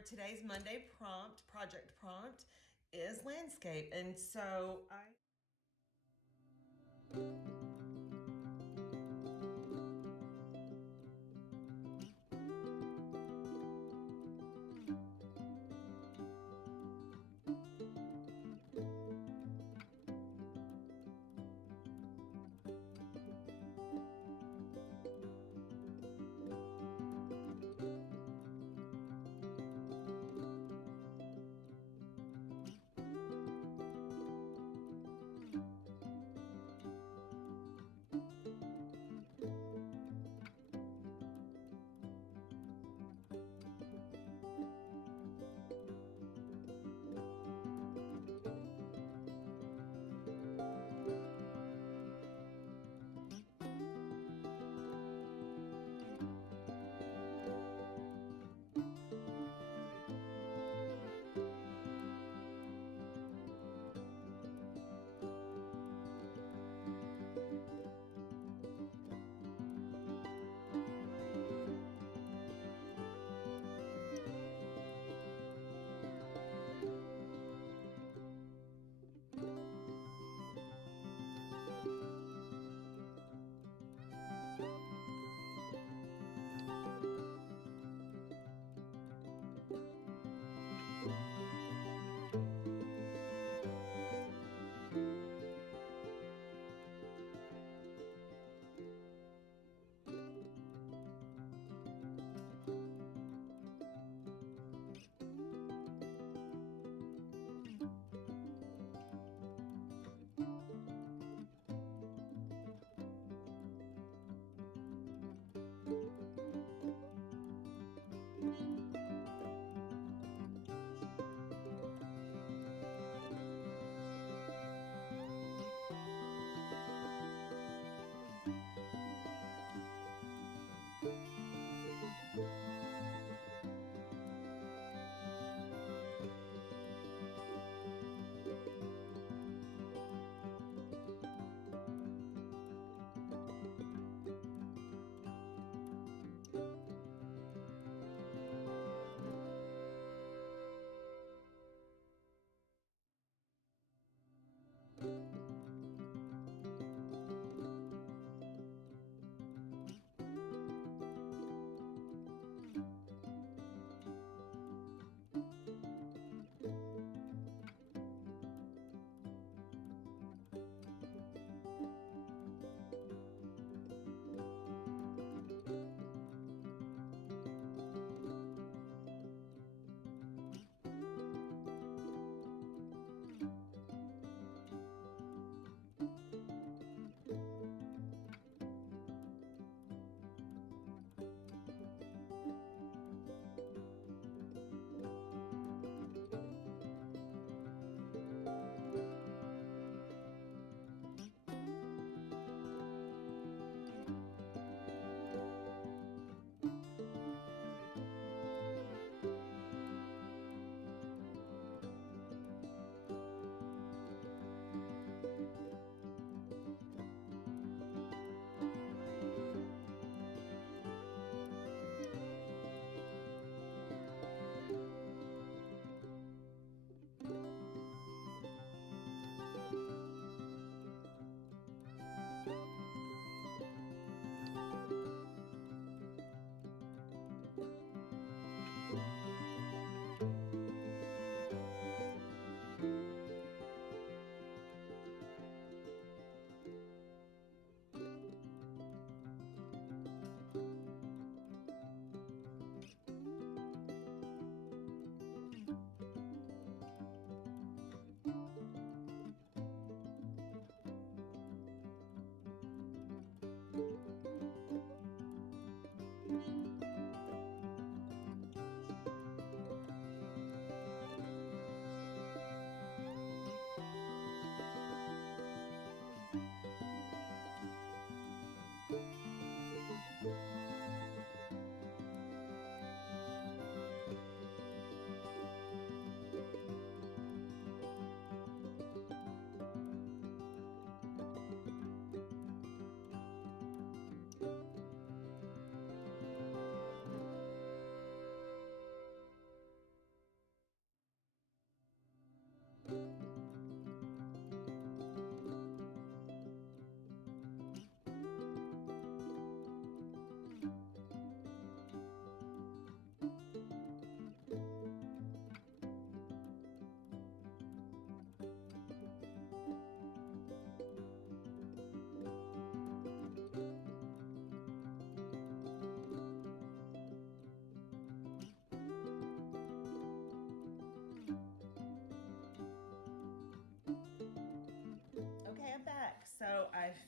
for today's Monday project prompt is landscape. And so I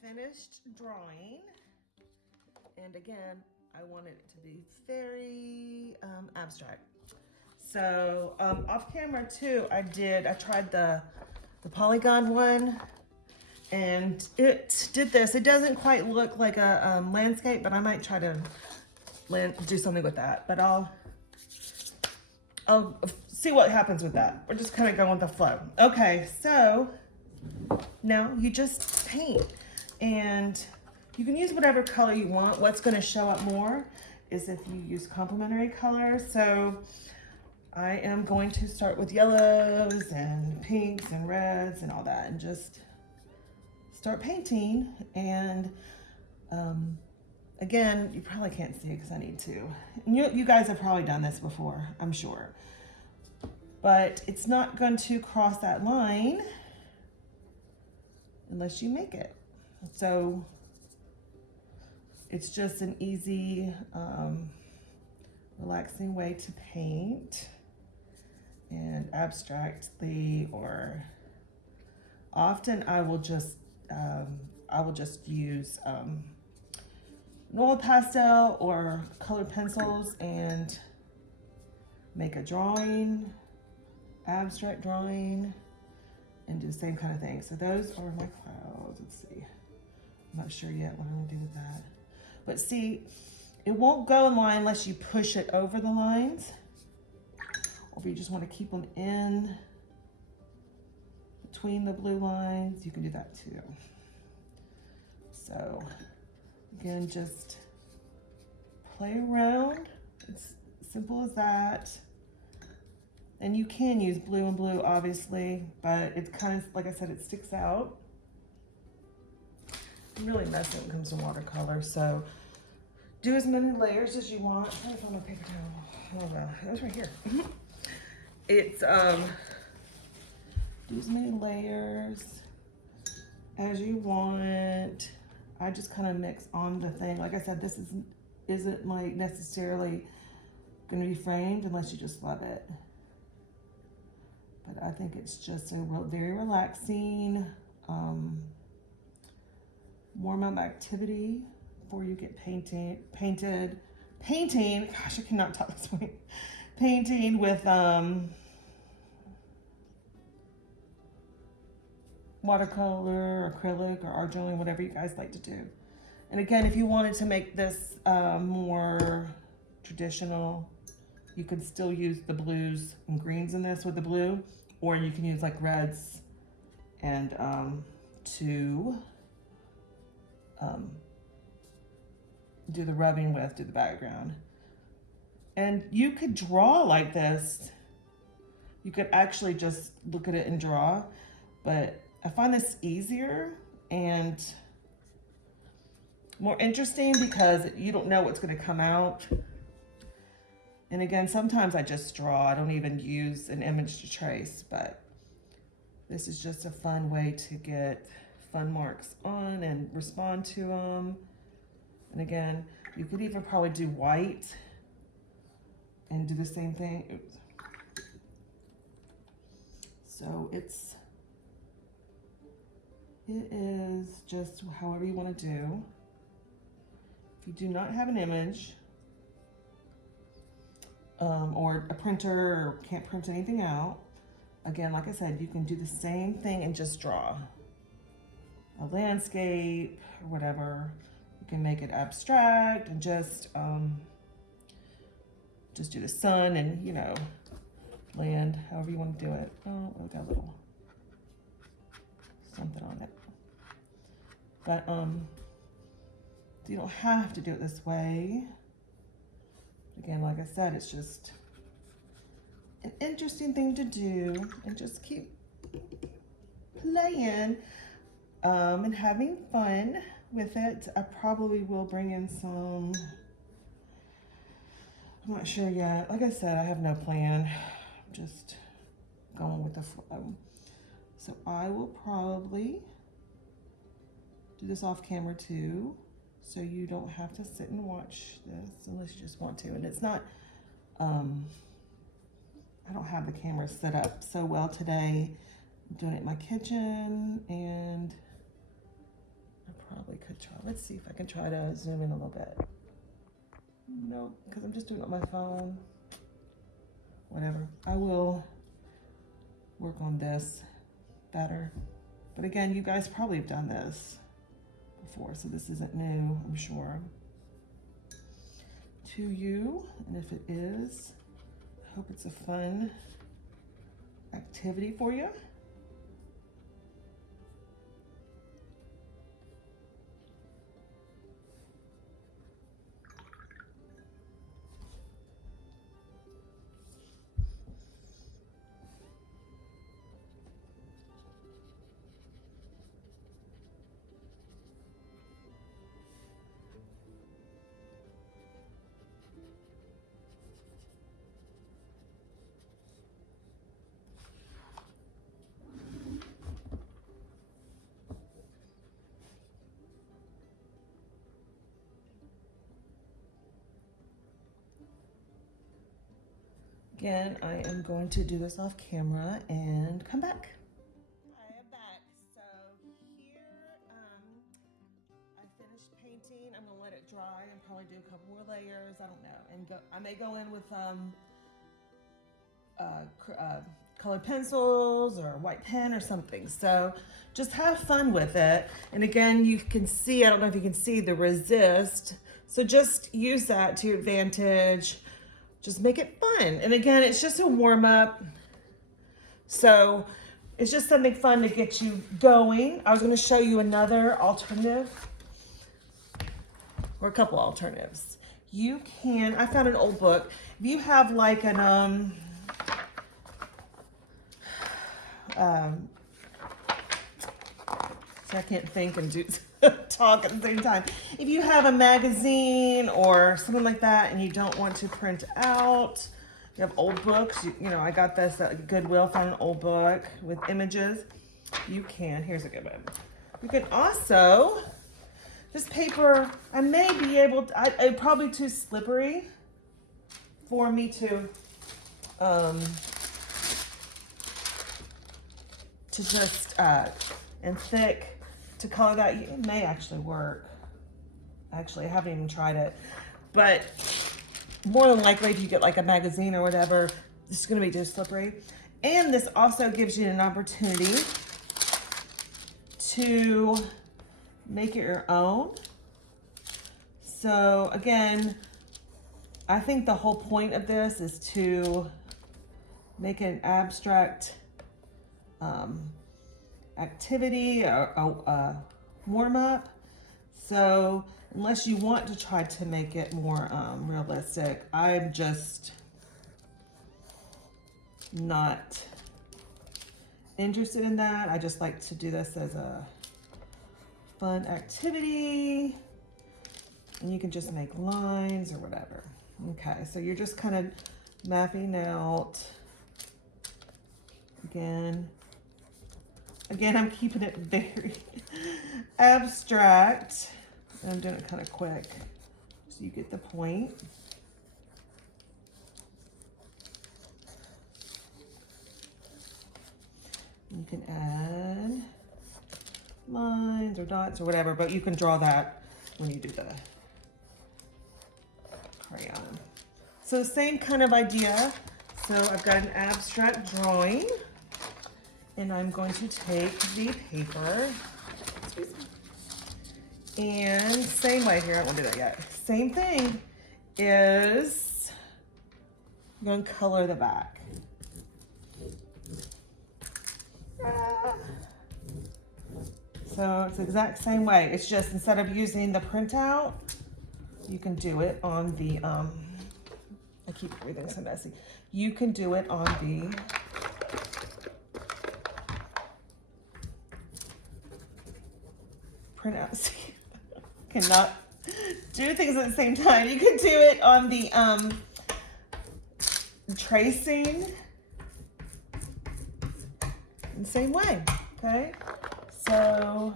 finished drawing, and again, I wanted it to be very abstract. So off camera too, I tried the polygon one, and it did this. It doesn't quite look like a landscape, but I might try to do something with that. But I'll see what happens with that. We're just kind of going with the flow. Okay, so now you just paint, and you can use whatever color you want. What's going to show up more is if you use complementary colors. So I am going to start with yellows and pinks and reds and all that, and just start painting. And again, you probably can't see it because I need to. You guys have probably done this before, I'm sure. But it's not going to cross that line unless you make it. So it's just an easy, relaxing way to paint. And abstractly, or often I will just use an oil pastel or colored pencils and make a drawing, abstract drawing, and do the same kind of thing. So those are my clouds. Let's see. I'm not sure yet what I'm gonna do with that. But see, it won't go in line unless you push it over the lines. Or if you just want to keep them in between the blue lines, you can do that too. So again, just play around. It's simple as that. And you can use blue and blue, obviously, but it's kind of, like I said, it sticks out. I'm really messy when it comes to watercolor, so do as many layers as you want. I found my paper towel. Oh, well, it was right here. It's do as many layers as you want. I just kind of mix on the thing. Like I said, this isn't like necessarily going to be framed unless you just love it. But I think it's just a very relaxing warm-up activity before you get painting. Gosh, I cannot talk this way. Painting with watercolor, acrylic, or art journaling, whatever you guys like to do. And again, if you wanted to make this more traditional, you could still use the blues and greens in this with the blue, or you can use like reds and to do the rubbing with, do the background. And you could draw like this. You could actually just look at it and draw, but I find this easier and more interesting because you don't know what's going to come out. And again, sometimes I just draw. I don't even use an image to trace, but this is just a fun way to get fun marks on and respond to them. And again, you could even probably do white and do the same thing. Oops. So it is just however you want to do. If you do not have an image or a printer or can't print anything out, again, like I said, you can do the same thing and just draw a landscape or whatever. You can make it abstract and just do the sun and, you know, land, however you want to do it. Oh, we got a little something on it. But you don't have to do it this way. Again, like I said, it's just an interesting thing to do, and just keep playing and having fun with it. I probably will bring in some, I'm not sure yet. Like I said, I have no plan. I'm just going with the flow. So I will probably do this off camera too, so you don't have to sit and watch this unless you just want to. And it's not, I don't have the camera set up so well today. I'm doing it in my kitchen, and I probably could try. Let's see if I can try to zoom in a little bit. Nope, because I'm just doing it on my phone. Whatever. I will work on this better. But again, you guys probably have done this before, so this isn't new, I'm sure, to you. And if it is, I hope it's a fun activity for you. Again, I am going to do this off camera and come back. I am back. So here, I finished painting. I'm gonna let it dry and probably do a couple more layers. I don't know. And I may go in with colored pencils or white pen or something. So just have fun with it. And again, you can see, I don't know if you can see the resist. So just use that to your advantage. Just make it fun. And again, it's just a warm up. So it's just something fun to get you going. I was gonna show you another alternative, or a couple alternatives. You can, I found an old book. If you have like an, so I can't think and do talk at the same time. If you have a magazine or something like that and you don't want to print out, you have old books, you know, I got this at Goodwill, found an old book with images. You can, here's a good one. You can also, this paper, I may be able to, it's probably too slippery for me to just, and thick, to color that. It may actually work. Actually, I haven't even tried it. But more than likely, if you get like a magazine or whatever, this is gonna be too slippery. And this also gives you an opportunity to make it your own. So again, I think the whole point of this is to make an abstract activity, a warm up. So unless you want to try to make it more realistic, I'm just not interested in that. I just like to do this as a fun activity, and you can just make lines or whatever. Okay, so you're just kind of mapping out. Again, I'm keeping it very abstract. And I'm doing it kind of quick so you get the point. You can add lines or dots or whatever, but you can draw that when you do the crayon. So same kind of idea. So I've got an abstract drawing, and I'm going to take the paper, and same way here, I won't do that yet. Same thing is, I'm going to color the back. So it's the exact same way. It's just instead of using the printout, you can do it on the, I keep everything so messy. You can do it on the printout. See, cannot do things at the same time. You can do it on the tracing in the same way. Okay, so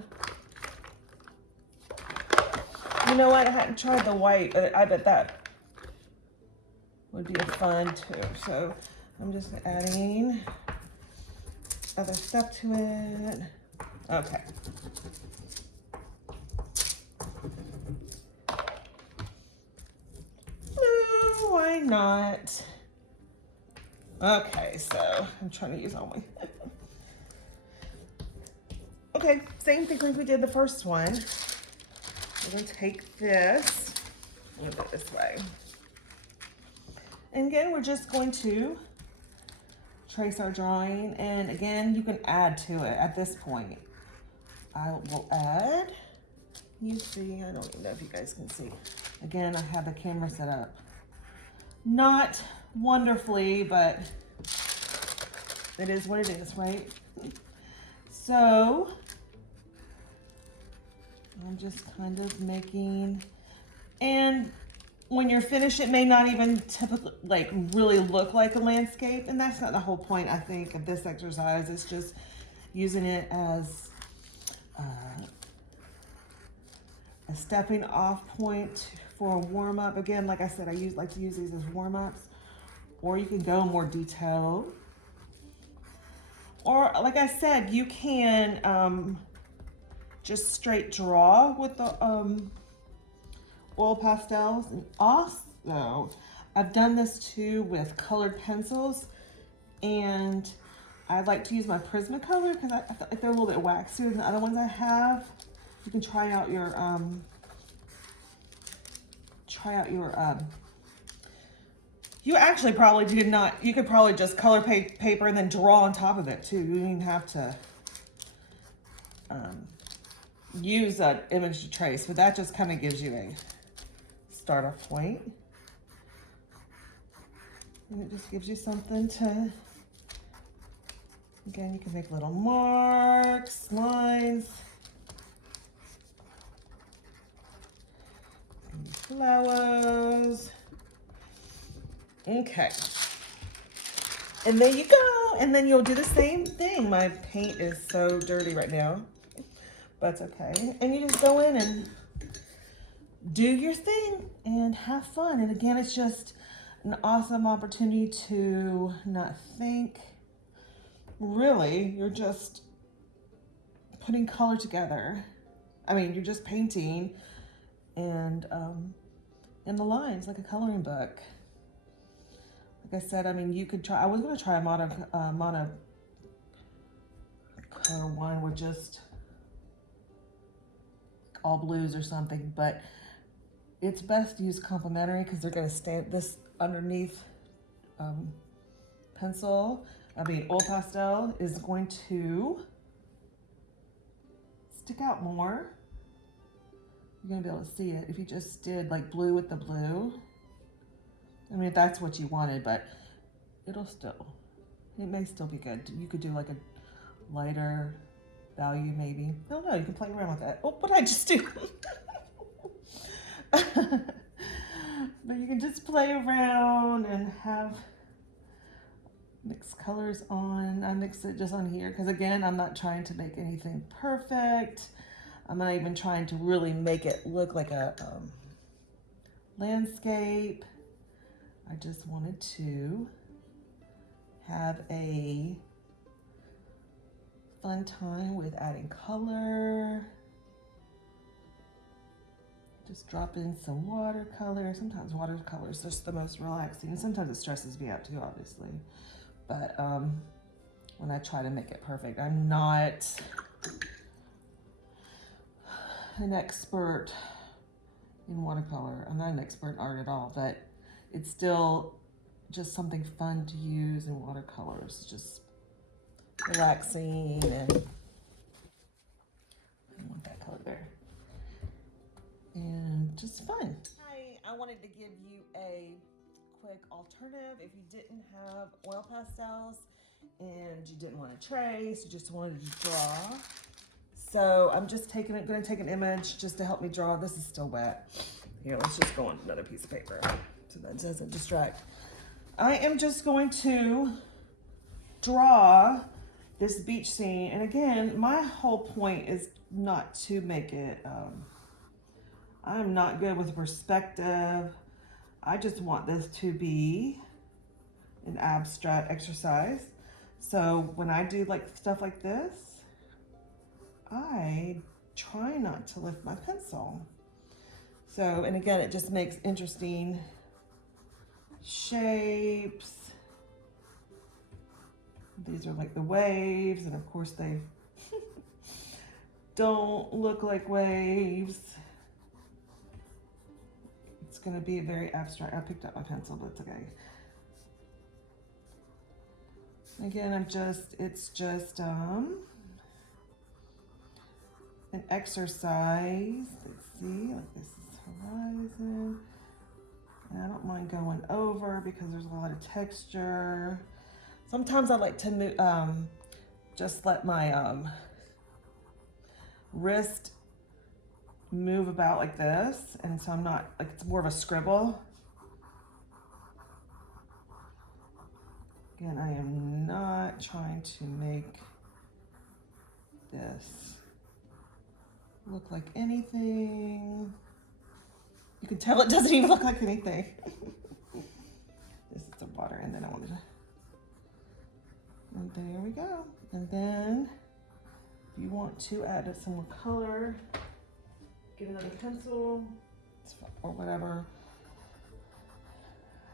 you know what? I hadn't tried the white, but I bet that would be fun too. So I'm just adding other stuff to it. Okay. why not? Okay, so I'm trying to use all my. Okay, same thing like we did the first one. We're gonna take this, move it this way. And again, we're just going to trace our drawing. And again, you can add to it at this point. I will add, you see, I don't even know if you guys can see. Again, I have the camera set up. Not wonderfully, but it is what it is, right? So I'm just kind of making, and when you're finished, it may not even typically like really look like a landscape, and that's not the whole point, I think, of this exercise. It's just using it as a stepping off point for a warm up. Again, like I said, I like to use these as warm ups, or you can go more detailed. Or like I said, you can just straight draw with the oil pastels. And also, I've done this too with colored pencils, and I like to use my Prismacolor because I feel like they're a little bit waxier than the other ones I have. You can try out your you actually probably did not, you could probably just color paper and then draw on top of it too. You don't even have to use an image to trace, but that just kind of gives you a starter point. And it just gives you something to, again, you can make little marks, lines, flowers. Okay. And there you go. And then you'll do the same thing. My paint is so dirty right now, but it's okay. And you just go in and do your thing and have fun. And again, it's just an awesome opportunity to not think. Really, you're just putting color together. I mean, you're just painting and in the lines like a coloring book. Like I said, I mean, you could try, I was going to try a monocolor one with just all blues or something, but it's best to use complementary because they're going to stand this underneath oil pastel is going to stick out more. You're going to be able to see it if you just did like blue with the blue. I mean, if that's what you wanted, but it may still be good. You could do like a lighter value maybe. I don't know, you can play around with that. Oh, what did I just do? But you can just play around and have mixed colors on. I mix it just on here because again, I'm not trying to make anything perfect. I'm not even trying to really make it look like a landscape. I just wanted to have a fun time with adding color. Just drop in some watercolor. Sometimes watercolor is just the most relaxing. And sometimes it stresses me out too, obviously. But when I try to make it perfect, I'm not an expert in watercolor. I'm not an expert in art at all, but it's still just something fun to use in watercolors. Just relaxing, and I want that color there. And just fun. I wanted to give you a quick alternative if you didn't have oil pastels and you didn't want to trace, you just wanted to draw. So I'm just going to take an image just to help me draw. This is still wet. Here, let's just go on another piece of paper so that doesn't distract. I am just going to draw this beach scene. And again, my whole point is not to make it, I'm not good with perspective. I just want this to be an abstract exercise. So when I do like stuff like this, I try not to lift my pencil. So, and again, it just makes interesting shapes. These are like the waves, and of course they don't look like waves. It's gonna be very abstract. I picked up my pencil, but it's okay. Again, it's just an exercise. Let's see, like this is horizon. And I don't mind going over because there's a lot of texture. Sometimes I like to just let my wrist move about like this, and so I'm not, like, it's more of a scribble. Again, I am not trying to make this look like anything. You can tell it doesn't even look like anything. This is the water, and then I wanted to, and there we go. And then if you want to add some more color, get another pencil or whatever.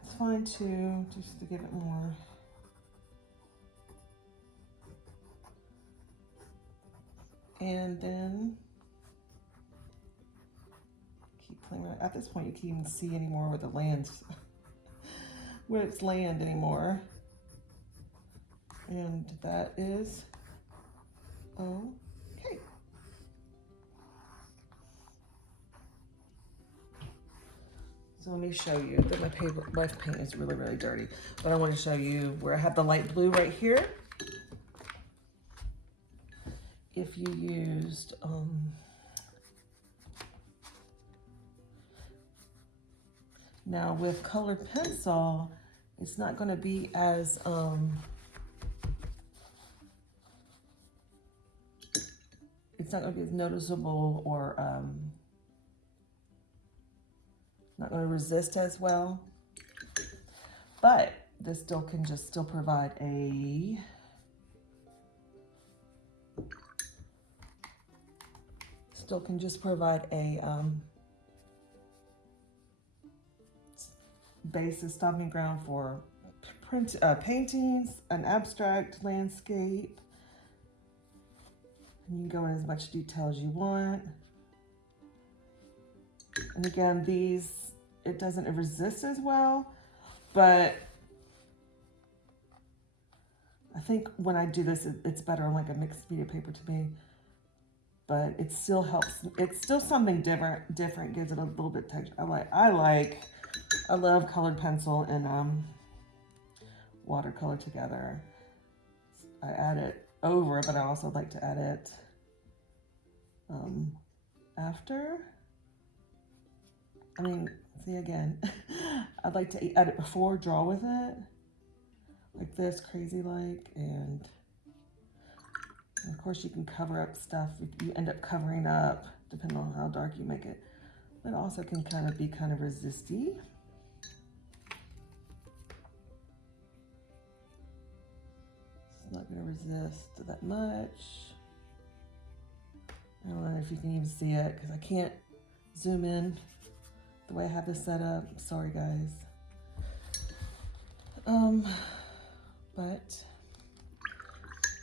It's fine too, just to give it more. And then keep playing with it. At this point, you can't even see anymore where the lands, where it's land anymore. And that is okay. So let me show you that my paint is really, really dirty. But I want to show you where I have the light blue right here. If you used now with colored pencil, it's not going to be as it's not going to be as noticeable, or not going to resist as well. But this still can still provide a basis, stomping ground for paintings, an abstract landscape. And you can go in as much detail as you want. And again, it doesn't resist as well, but I think when I do this, it's better on like a mixed media paper to me. But it still helps. It's still something different. Gives it a little bit texture. I love colored pencil and watercolor together. I add it over, but I also like to add it after. I mean, see again, I'd like to add it before, draw with it, like this, crazy like, and of course you can cover up stuff. You end up covering up, depending on how dark you make it. But it also can kind of be kind of resisty. It's not gonna resist that much. I don't know if you can even see it because I can't zoom in the way I have this set up. Sorry guys. But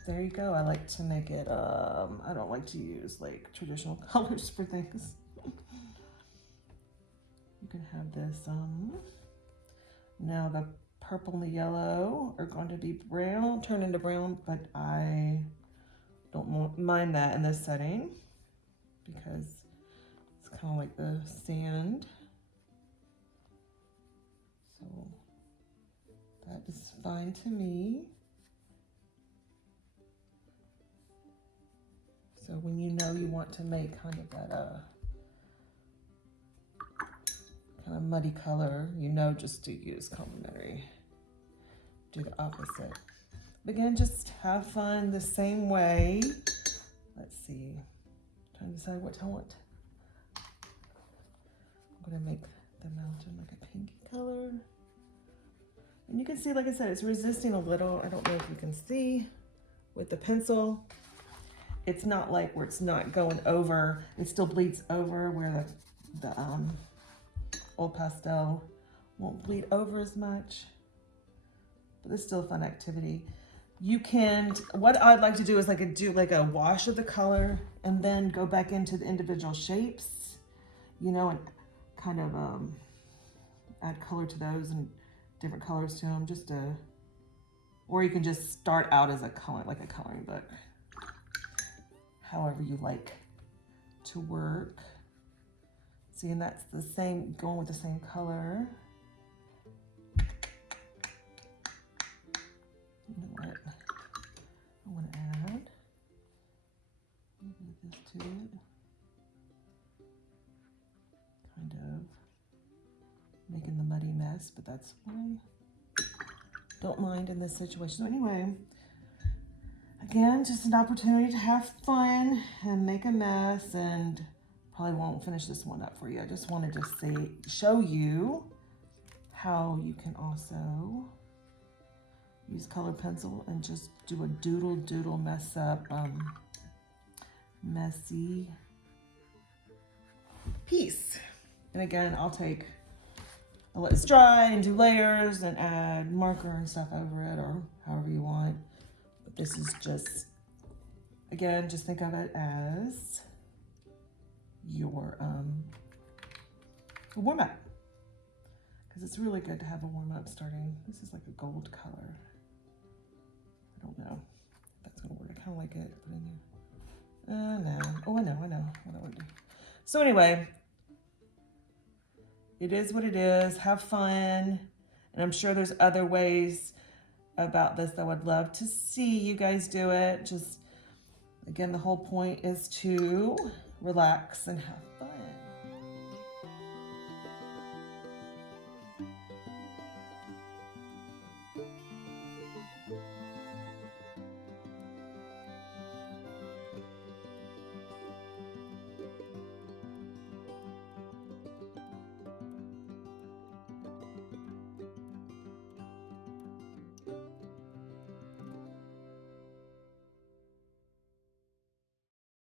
there you go. I like to make it, I don't like to use like traditional colors for things. You can have this, now the purple and the yellow are going to be brown, turn into brown, but I don't mind that in this setting because it's kind of like the sand. So that is fine to me. So when you know you want to make kind of that kind of muddy color, you know just to use complementary. Do the opposite. But again, just have fun the same way. Let's see. I'm trying to decide what I want. I'm gonna make the mountain like a pinky color. And you can see, like I said, it's resisting a little. I don't know if you can see with the pencil. It's not like where it's not going over. It still bleeds over where the old pastel Won't bleed over as much, but it's still a fun activity. You can, what I'd like to do is do like a wash of the color and then go back into the individual shapes, you know, and kind of add color to those and different colors to them, or you can just start out as a color, like a coloring book, however you like to work. See, and that's the same, going with the same color. You know what? I want to add a little bit of this to it. Kind of making the muddy mess, but that's fine. Don't mind in this situation. So anyway, again, just an opportunity to have fun and make a mess, and probably won't finish this one up for you. I just wanted to show you how you can also use colored pencil and just do a doodle mess up messy piece. And again, I'll let it dry and do layers and add marker and stuff over it, or however you want. But this is just, again, just think of it as your warm-up, because it's really good to have a warm-up starting. This is like a gold color. I don't know if that's gonna work. I kind of like it. Put in there. No. Oh, I know what I would do. So anyway, it is what it is. Have fun. And I'm sure there's other ways about this that I would love to see you guys do it. Just, again, the whole point is to relax and have